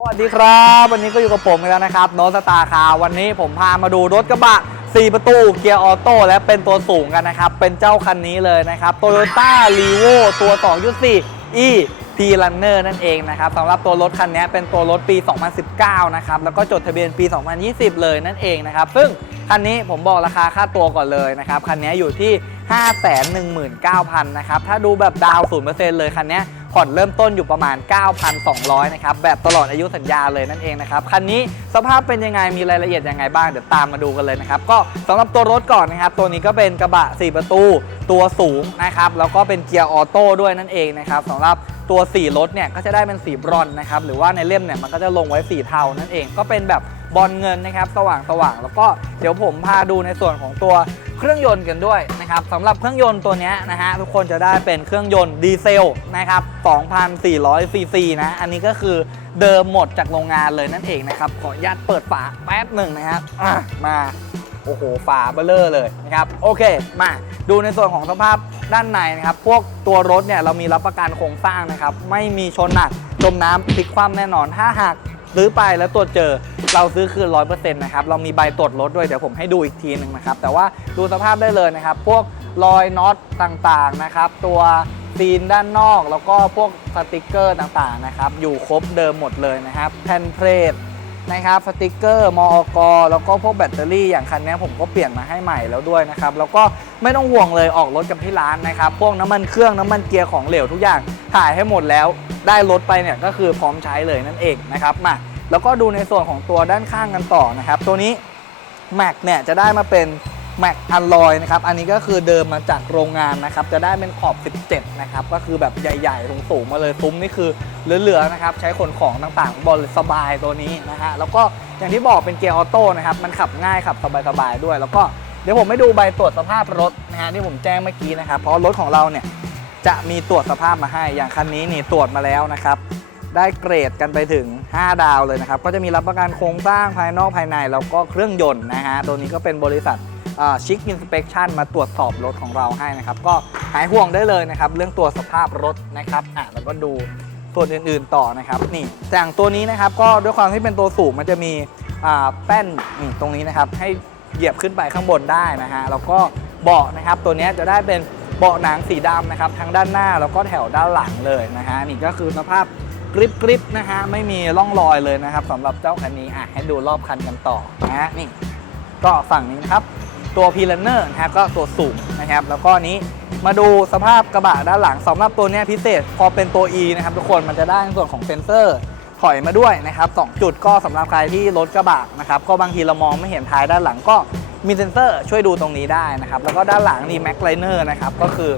สวัสดีครับ วันนี้ก็อยู่กับผมแล้วนะครับโนสตาร์คาวันนี้ผมพามาดูรถกระบะ 4 ประตูเกียร์ออโต้และเป็นตัวสูงกันนะครับ เป็นเจ้าคันนี้เลยนะครับโตโยต้าลีโวตัว 2.4 e P Runner นั่นเองนะครับสำหรับตัวรถคันนี้เป็นตัวรถปี 2019 นะครับ แล้วก็จดทะเบียนปี 2020 เลยนั่นเองนะครับ ซึ่ง คันนี้ผมบอกราคาค่าตัวก่อนเลยนะครับคันนี้อยู่ที่ 519,000นะครับถ้าดูแบบดาวน์0%เลยคันนี้ผ่อนเริ่มต้นอยู่ประมาณ 9,200นะครับแบบตลอดอายุสัญญาเลยนั่นเองนะครับคันนี้สภาพเป็นยังไงมีรายละเอียดยังไงบ้างเดี๋ยวตามมาดูกันเลยนะครับก็สำหรับตัวรถก่อนนะครับตัวนี้ก็เป็นกระบะ 4 ประตูตัวสูงนะครับแล้วก็เป็นเกียร์ออโต้ด้วยนั่นเองนะครับสำหรับตัวสีรถเนี่ยก็จะได้เป็นสีบรอนนะครับหรือว่าในเล่มเนี่ยมันก็จะลงไว้สีเทานั่นเองก็เป็นแบบ บอลเงินนะครับสว่างสว่างแล้วก็เดี๋ยวผมพาดูในส่วนของตัวเครื่องยนต์กันด้วยนะครับสำหรับเครื่องยนต์ตัวนี้นะฮะทุกคนจะได้เป็นเครื่องยนต์ดีเซลนะครับ2,400ซีซีนะอันนี้ก็คือเดิมหมดจากโรงงานเลยนั่นเองนะครับขออนุญาตเปิดฝาแป๊บหนึ่งนะครับอะมาโอ้โหฝาเบลเลอร์เลยนะครับโอเคมาดูในส่วนของสภาพด้านในนะครับ พวกตัวรถเนี่ยเรามีรับประกันโครงสร้างนะครับ ไม่มีชนหนักจมน้ำพลิกคว่ำแน่นอนถ้าหาก ซื้อไปแล้วตรวจเจอเราซื้อคืน100%นะครับเรามีใบตรวจรถด้วยเดี๋ยวผมให้ดูอีกทีหนึ่งนะครับแต่ว่าดูสภาพได้เลยนะครับ พวกรอยน็อตต่างๆนะครับตัวซีนด้านนอกแล้วก็พวกสติกเกอร์ต่างๆนะครับอยู่ครบเดิมหมดเลยนะครับแผ่นเพลท นะครับสติกเกอร์มอกแล้วก็พวกแบตเตอรี่อย่างคันนี้ผมก็เปลี่ยนมาให้ใหม่แล้วด้วยนะครับแล้วก็ไม่ต้องห่วงเลยออกรถกับที่ร้านนะครับพวกน้ำมันเครื่องน้ำมันเกียร์ของเหลวทุกอย่างถ่ายให้หมดแล้ว ได้รถไปเนี่ยก็คือพร้อมใช้เลยนั่นเองนะครับมาแล้วก็ดูในส่วนของตัวด้านข้างกันต่อนะครับตัวนี้แม็กเนี่ยจะได้มาเป็น แม็กอันลอยนะครับ อันนี้ก็คือเดิมมาจากโรงงานนะครับ จะได้เป็นขอบ 17 นะครับ ก็คือแบบใหญ่ๆสูงๆมาเลยซุ้มนี่คือเหลือๆนะครับ ใช้ขนของต่างๆบอลสบายตัวนี้นะฮะ แล้วก็อย่างที่บอกเป็นเกียร์ออโต้นะครับ มันขับง่ายขับสบายๆด้วย แล้วก็เดี๋ยวผมไม่ดูใบตรวจสภาพรถนะฮะที่ผมแจ้งเมื่อกี้นะครับ เพราะรถของเราเนี่ยจะมีตรวจสภาพมาให้ อย่างคันนี้นี่ตรวจมาแล้วนะครับ ได้เกรดกันไปถึง 5 ดาวเลยนะครับ ก็จะมีรับประกันโครงสร้างภายนอกภายในแล้วก็เครื่องยนต์นะฮะ ตัวนี้ก็เป็นบริษัท ชิคอินสเป t ชันมาตรวจสอบรถของเราให้นะครับ ก็หายห่วงได้เลยนะครับ เรื่องตัวสภาพรถนะครับอะแล้วก็ดูส่วนอื่นๆต่อนะครับนี่อย่างตัวนี้นะครับก็ด้วยความที่เป็นตัวสูงมันจะมีแป้นนี่ตรงนี้นะครับ ให้เหยียบขึ้นไปข้างบนได้นะฮะแล้วก็เบาะนะครับ ตัวนี้จะได้เป็นเบาะหนังสีดำนะครับ ทั้งด้านหน้าแล้วก็แถวด้านหลังเลยนะฮะนี่ก็คือสภาพกริบกริบนะฮะไม่มีร่องรอยเลยนะครับสำหรับเจ้าคันนี้อะให้ดูรอบคันกันต่อนะฮะนี่ก็ฝั่งนี้นะครับ ตัวพีลันเนอร์นะฮะก็ตัวสูงนะครับ แล้วก็นี้มาดูสภาพกระบะด้านหลังสำหรับตัวนี้พิเศษ พอเป็นตัว E นะครับทุกคนมันจะได้ในส่วนของเซ็นเซอร์ถอยมาด้วยนะครับสองจุดก็สำหรับใครที่รถกระบะนะครับก็บางทีเรามองไม่เห็นท้ายด้านหลังก็มีเซ็นเซอร์ช่วยดูตรงนี้ได้นะครับ แล้วก็ด้านหลังนี่แม็กไลเนอร์นะครับก็คือ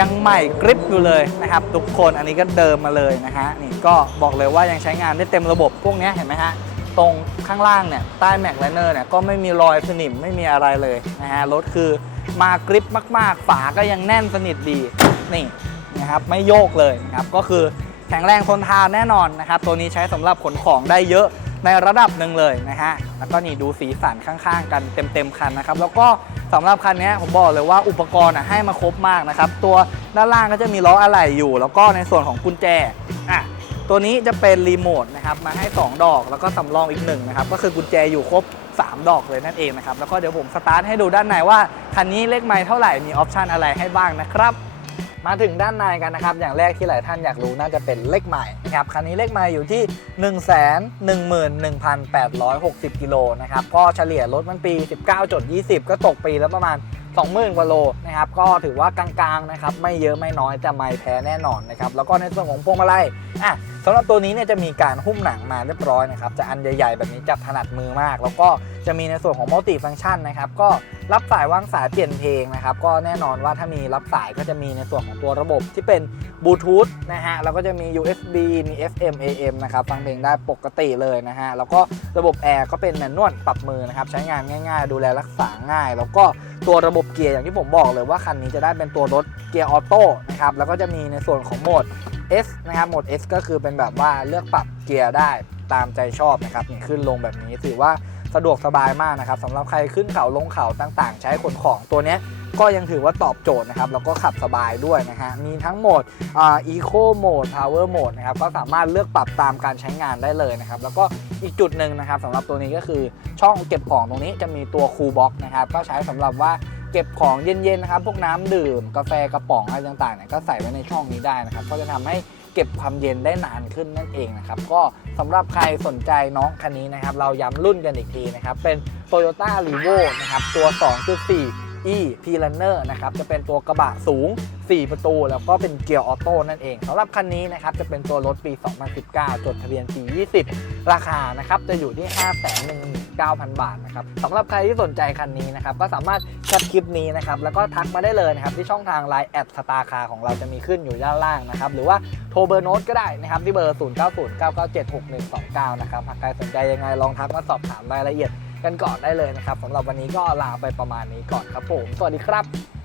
ยังใหม่กริปอยู่เลยนะครับ ทุกคนอันนี้ก็เดิมมาเลยนะฮะนี่ก็บอกเลยว่ายังใช้งานได้เต็มระบบพวกนี้เห็นไหมฮะ ตรงข้างล่างเนี่ยใต้แม็กไลเนอร์เนี่ยก็ไม่มีรอยสนิมไม่มีอะไรเลยนะฮะรถคือมากริปมาก ๆ ฝาก็ยังแน่นสนิทดีนี่นะครับไม่โยกเลยนะครับก็คือแข็งแรงทนทานแน่นอนนะครับตัวนี้ใช้สำหรับขนของได้เยอะในระดับหนึ่งเลยนะฮะแล้วก็นี่ดูสีสันข้างๆ กันเต็มๆคันนะครับแล้วก็สำหรับคันนี้ผมบอกเลยว่าอุปกรณ์อะให้มาครบมากนะครับตัวด้านล่างก็จะมีล้ออะไหล่อยู่ แล้วก็ในส่วนของกุญแจอะ ตัวนี้จะเป็นรีโมทนะครับมาให้ 2 ดอกแล้วก็สำรองอีกหนึ่งนะครับก็คือกุญแจอยู่ครบ 3 ดอกเลยนั่นเองนะครับแล้วก็เดี๋ยวผมสตาร์ทให้ดูด้านในว่าคันนี้เลขไมล์เท่าไหร่มีออปชันอะไรให้บ้างนะครับมาถึงด้านในกันนะครับ อย่างแรกที่หลายท่านอยากรู้น่าจะเป็นเลขไมล์นะครับคันนี้เลขไมล์อยู่ที่ 1 1 1 8 6 0 กิโลนะครับก็เฉลี่ยรถมันปี 19.20 ก็ตกปีแล้วประมาณ 20,000 กว่าโลนะครับก็ถือว่ากลางๆนะครับไม่เยอะไม่น้อยแต่ไม่แพ้แน่นอนนะครับแล้วก็ในส่วนของพวงมาลัยอะสำหรับตัวนี้เนี่ยจะมีการหุ้มหนังมาเรียบร้อยนะครับจะอันใหญ่ๆแบบนี้จับถนัดมือมาก แล้วก็จะมีในส่วนของมัลติฟัง c t ชันนะครับก็รับสายวางสายเปลี่ยนเพลงนะครับก็แน่นอนว่าถ้ามีรับสายก็จะมีในส่วนของตัวระบบที่เป็นบลูทูธนะฮะแล้วก็จะมี USB มี FM AM นะครับฟังเพลงได้ปกติเลยนะฮะแล้วก็ระบบแอร์ก็เป็นแมนนวลปรับมือนะครับใช้งานง่าย ๆ ดูแลรักษาง่าย แล้วก็ ตัวระบบเกียร์อย่างที่ผมบอกเลยว่าคันนี้จะได้เป็นตัวรถเกียร์ออโต้นะครับแล้วก็จะมีในส่วนของโหมด S นะครับโหมด S ก็คือเป็นแบบว่าเลือกปรับเกียร์ได้ตามใจชอบนะครับนี่ขึ้นลงแบบนี้ถือว่าสะดวกสบายมากนะครับสำหรับใครขึ้นเขาลงเขาต่างๆ ใช้ขนของตัวเนี้ย ก็ยังถือว่าตอบโจทย์นะครับแล้วก็ขับสบายด้วยนะฮะมีทั้งโหมดอ่า Eco Mode Power Mode นะครับก็สามารถเลือกปรับตามการใช้งานได้เลยนะครับแล้วก็อีกจุดหนึ่งนะครับสำหรับตัวนี้ก็คือช่องเก็บของตรงนี้จะมีตัวคูลบ็อกนะครับก็ใช้สำหรับว่าเก็บของเย็นๆนะครับ พวกน้ำดื่ม กาแฟกระป๋องอะไรต่างๆเนี่ยก็ใส่ไว้ในช่องนี้ได้นะครับ ก็จะทำให้เก็บความเย็นได้นานขึ้นนั่นเองนะครับ ก็สำหรับใครสนใจน้องคันนี้นะครับ เราย้ำรุ่นกันอีกทีนะครับ เป็น Toyota r e v o นะครับ ตัว 2.4 E P Runner นะครับจะเป็นตัวกระบะสูง 4 ประตู แล้วก็เป็นเกียร์ออโต้นั่นเองสำหรับคันนี้นะครับจะเป็นตัวรถปี 2019 จดทะเบียนปี 20 ราคานะครับจะอยู่ที่ 519,000 บาทนะครับสำหรับใครที่สนใจคันนี้นะครับก็สามารถแคปคลิปนี้นะครับแล้วก็ทักมาได้เลยนะครับที่ช่องทาง Line แอดสตาร์คาของเราจะมีขึ้นอยู่ด้านล่างนะครับหรือว่าโทรเบอร์โน้ตก็ได้นะครับที่เบอร์ 0909976129 นะครับหากใครสนใจยังไงลองทักมาสอบถามรายละเอียด กันก่อนได้เลยนะครับสำหรับวันนี้ก็ลาไปประมาณนี้ก่อนครับผม สวัสดีครับ